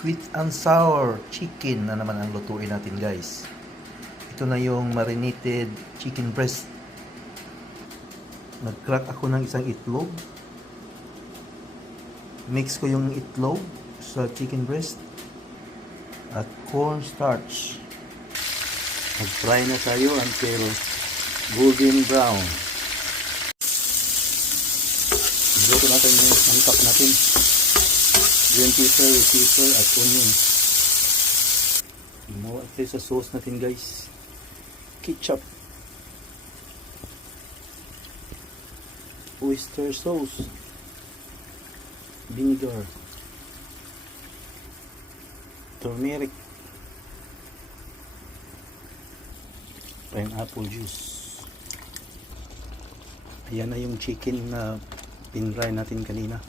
sweet and sour chicken na naman ang lutuin natin, guys. Ito na yung marinated chicken breast. Nag-crack ako ng isang itlog. Mix ko yung itlog sa chicken breast at cornstarch. Mag-fry na tayo until golden brown. Luto natin yung sangkap natin. Green pepper, red pepper at onion. Gumawa tayo sa sauce natin, guys. Ketchup, oyster sauce, vinegar, turmeric, pineapple juice. Ayan na yung chicken na pinray natin kanina.